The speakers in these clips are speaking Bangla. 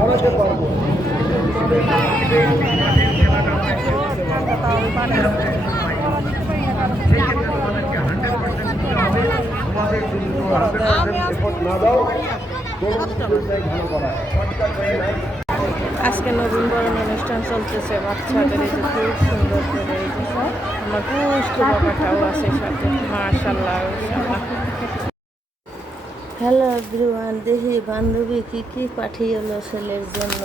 ছড়াতে পারবো। না দাও ভালো করা আজকে নবীন বরণ অনুষ্ঠান চলতেছে বাচ্চাদের, এই যে খুব সুন্দর করে এই যে আমার পুষ্টি বাবাটাও আছে সাথে, মাশাআল্লাহ। হ্যালো এভরিওয়ান, দেখি বান্ধবী কি কি পাঠিয়েলো ছেলের জন্য,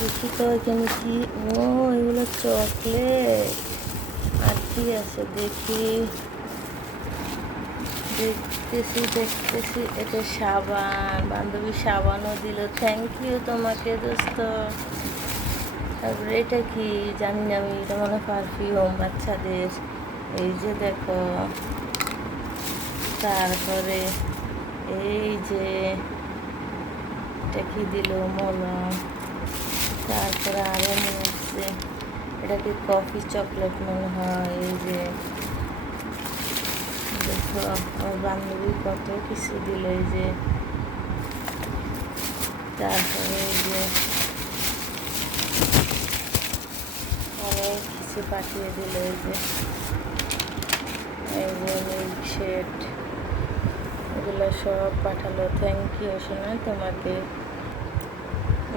দেখি তো এখানে কি। ও এগুলো চকলেট আর কি আছে দেখি, দেখতেছি এটা সাবান, বান্ধবী সাবানও দিল, থ্যাংক ইউ তোমাকে দোস্ত। তারপরে এটা কি জানি না আমি, এটা মনে পারফিউম বাচ্চাদের, এই যে দেখো। তারপরে এই যে এটা কি দিল মলম, তারপরে আরও নিয়ে আসছে, এটা কি কফি চকলেট মনে হয়। এই যে দেখো আমার বান্ধবী কত কিছু দিল, এই যে। তারপরে এই যে অনেক কিছু পাঠিয়ে দিল, এই যে মিল্কশেক, এগুলো সব পাঠালো, থ্যাংক ইউ সোনা তোমাকে।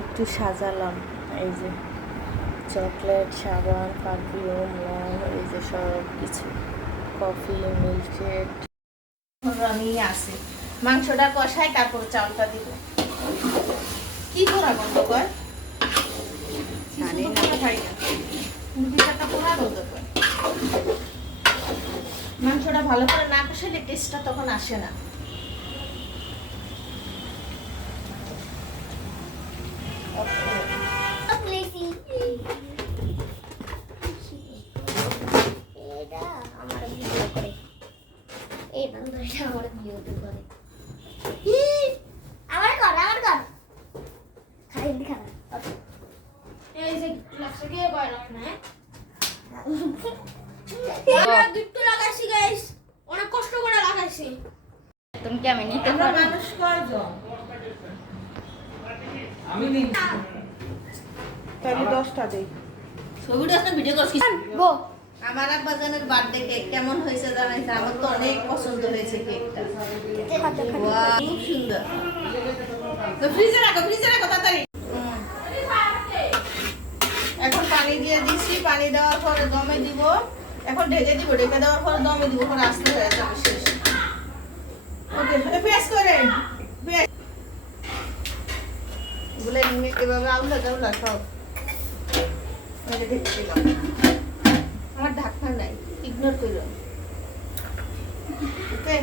একটু সাজালাম, এই যে চকলেট, সাবান, পারফিউম, লং, এই যে সব কিছু, কফি, মিল্কশেক। আমি আসি মাংসটা কষাই, তারপর চালটা দিব। কি করা বন্ধ কর, মাংসটা ভালো করে না কষাইলে টেস্টটা তখন আসে না। এই বান্ধবীটা আমার ভিডিওতে করে, আমার কর খাই খারাপ। এই যে গ্লাসটা কে কয় না আমরা গিফট লাগাইছি গাইস, অনেক কষ্ট করে লাগাইছি। তুমি কি আমি নিতে পারো? মানুষ কয়জন? আমি নিই তাহলে 10টা দেই। ছবিটা আসলে ভিডিও করছিস গো। আমার আব্বাজানের বার্থডে কেক কেমন হয়েছে জানাইছে, আমার তো অনেক পছন্দ হয়েছে কেকটা, ওয়াও খুব সুন্দর। তো ফ্রিজে রাখো তাড়াতাড়ি। এখন পানি দিয়ে দিছি, পানি দেওয়ার পরে দমে দিব, এখন ঢেকে দিব, ঢেকে দেওয়ার পরে দমে দিব, পরে আস্তে হয়ে যাবে শেষ। ওকে পেঁয়াজ করে এগুলো এভাবে আউলা জাউলা সব ঢেকে দিলাম। আমার ঢাকনা নাই, ইগনোর করো। ওকে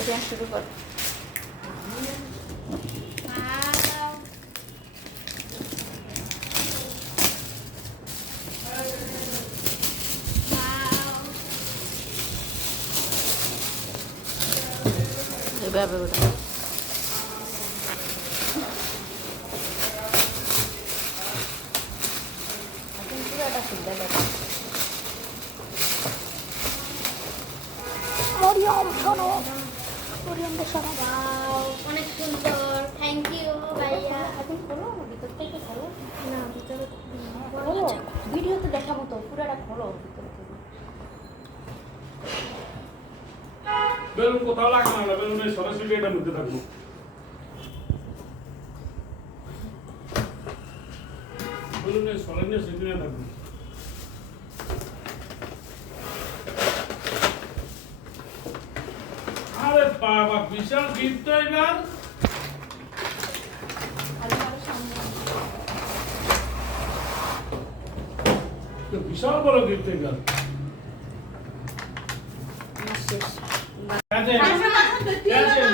এটা শুরু কর। এভাবে ওটা অনেক সুন্দর, থ্যাংক ইউ ভাইয়া। এখন খোলো, ভিতর থেকে খোলো না, ভিতরে ভিডিওতে দেখাবো তো, পুরোটা খোলো ভিতর থেকে। বেলুন কোথাও লাগানো না, বেলুনের সরাসরি এটার মধ্যে থাকবো। বেলুনের সরাসরি থাকবো। আরে বাবা, বিশাল গিফট এবার। বিশাল বড় গিফট এবার।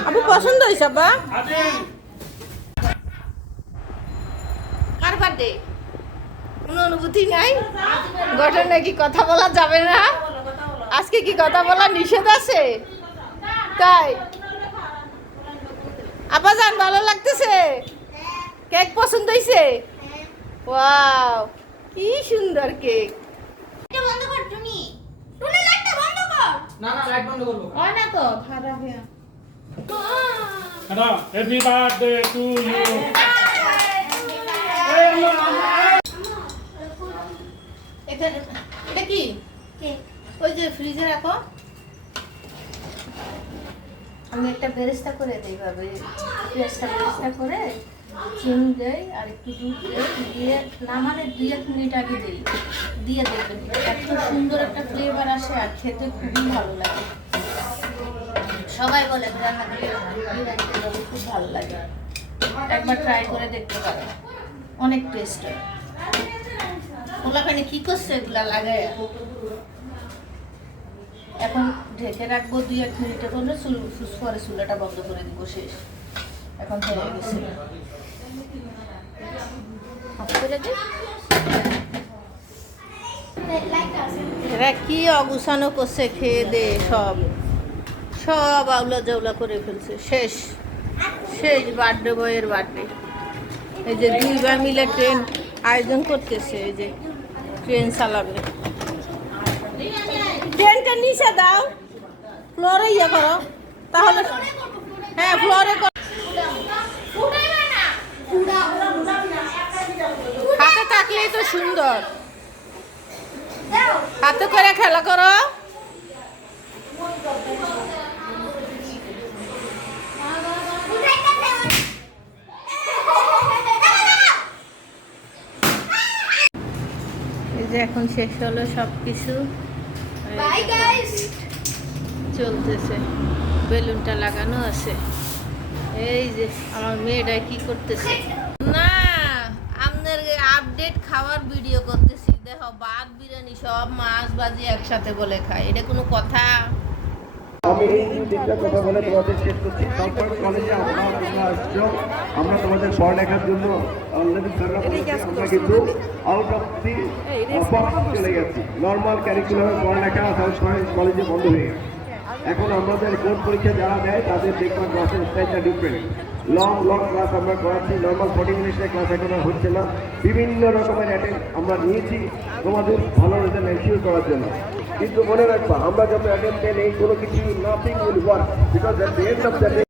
আপু পছন্দ হয়েছে আব্বা? কার বার্থডে? কোনো অনুভূতি নাই, ঘটনা কি কথা বলা যাবে না? আজকে কি কথা বলা নিষেধ আছে? তাই আব্বাজান ভালো লাগতেছে? কেক পছন্দ হয়েছে? ওয়াও, কি সুন্দর কেক। এটা বন্ধ কর টুনি, টুনি লাইটটা বন্ধ কর। না না লাইট বন্ধ করবো। হয় না তো খারাপ হয়ে। এটা হ্যাপি বার্থডে টু ইউ। এটা কি? ওই যে ফ্রিজে রাখো। আমি একটা বেরেস্তা করে দিই ভাবে, পেঁয়াজটা বেরেস্তা করে চিনি দেই আর একটু দুধ দেই, দিয়ে নামালে 2-1 মিনিট আগে দিই, দিয়ে দেখবেন এত সুন্দর একটা ফ্লেভার আসে আর খেতে খুবই ভালো লাগে। সবাই বলে রান্না করলে বিরিয়ানি খেতে খুব ভালো লাগে, একবার ট্রাই করে দেখতে পারো, অনেক টেস্ট হয়। ওলাখানে কি করছে এগুলা লাগায়, এখন ঢেকে রাখবো 2-1 মিনিটের জন্য, পরে চুলাটা বন্ধ করে দিব, শেষ। এখন হয়ে গেছে। অফ করে দে। লাইটটা আছে। এরা কি অগুছানো করছে, খেয়ে দে সব সব আউলা জাউলা করে ফেলছে, শেষ শেষ। বার্থডে বয়ের বার্থডে। এই যে 2 ভাই মিলে ট্রেন আয়োজন করতেছে, এই যে ট্রেন চালাবে। ট্রেনটা নিচে দাও, ফ্লোরে ইয়ে করো তাহলে। হ্যাঁ ফ্লোরে করো। ফুটাইবা না, ফুটা না। হাতে থাকলেই তো সুন্দর, দাও। হাতে করে খেলা করো। এই যে এখন শেষ হলো সব কিছু, বাই গাইস। চলতেছে, বেলুনটা লাগানো আছে। এই যে আমার মেয়েটা কি করতেছে, না আপনার আপডেট খাওয়ার ভিডিও করতেছি, দেখো ভাত বিরিয়ানি সব মাছ ভাজি একসাথে বলে খায়, এটা কোনো কথা? আমি এই তিনটা কথা বলে তোমাদের শেষ করছি। তারপর কলেজে তোমরা আসছো, আমরা তোমাদের পড়ালেখার জন্য অলরেডি আমরা কিন্তু আউট অফ দি বক্স চলে গেছি। নর্মাল ক্যারিকুলামের পড়ালেখা কলেজে বন্ধ হয়ে গেছে। এখন আমাদের কোর্ট পরীক্ষা যারা দেয় তাদের দেখবার ক্লাসের স্টাইলটা ডিফারেন্ট। লং ক্লাস আমরা করাচ্ছি, নর্মাল 40 মিনিটের ক্লাস এখন আর হচ্ছে না। বিভিন্ন রকমের অ্যাটেন্ড আমরা নিয়েছি তোমাদের ভালো রেজাল্ট এনশিওর করার জন্য। কিন্তু মনে রাখবা, আমরা যত অ্যাটেন্ড নেই কোনো কিছু nothing will work, because at the end of the day